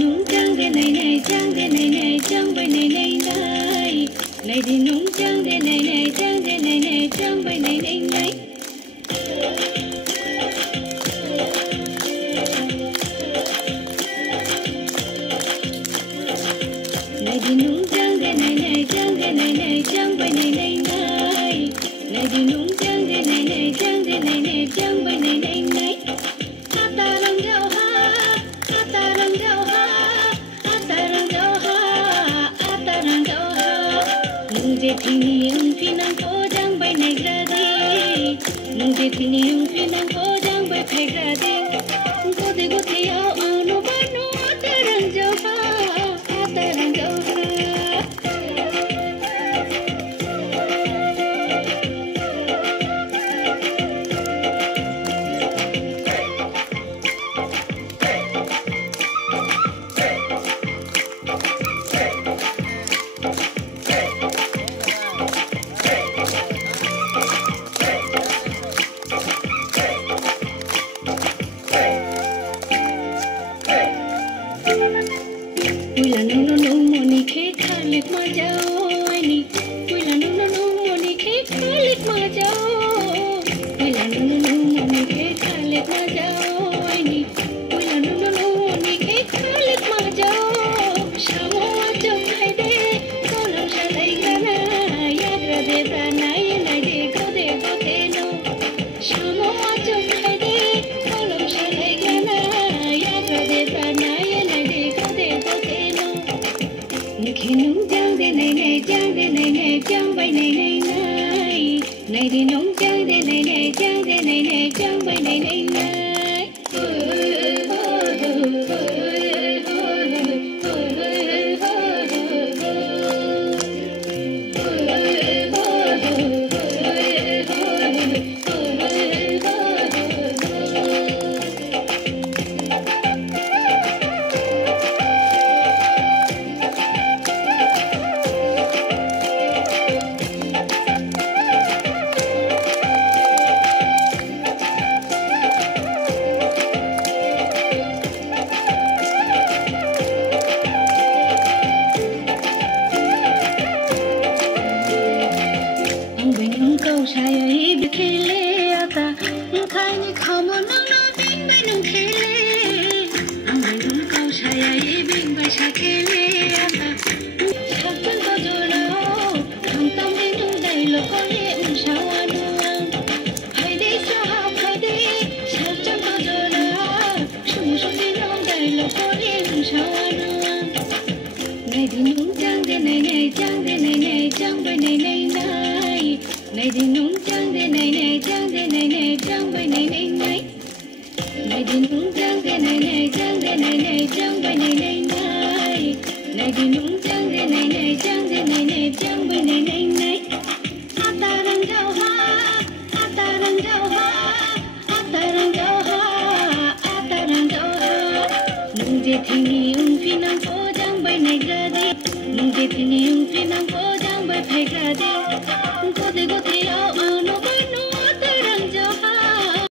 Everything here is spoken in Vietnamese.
nung trăng để này trăng để này trăng bay này này đi nung trăng để này trăng để này trăng bay này này đi nung trăng để này trăng để này trăng bay này này đi nung trăng để này trăng để này trăng bay này này atarang jauh atarang jauh atarang jauh atarang jauh mujhe thini pinang ko jang bay này grade mujhe thini pinang ko jang bay khai grade gode gode ao anu banu atarang jauh atarang jauh này đi nung trăng để này trăng để này trăng bay này này này đi nung trăng để này trăng để này trăng bay này này này đi nung trăng để này trăng để này trăng bay này này này đi nung trăng để này trăng để này trăng bay này này atarang jauh atarang jauh atarang jauh atarang jauh mujhe thini pinang ko jang bay này grade mujhe thini pinang ko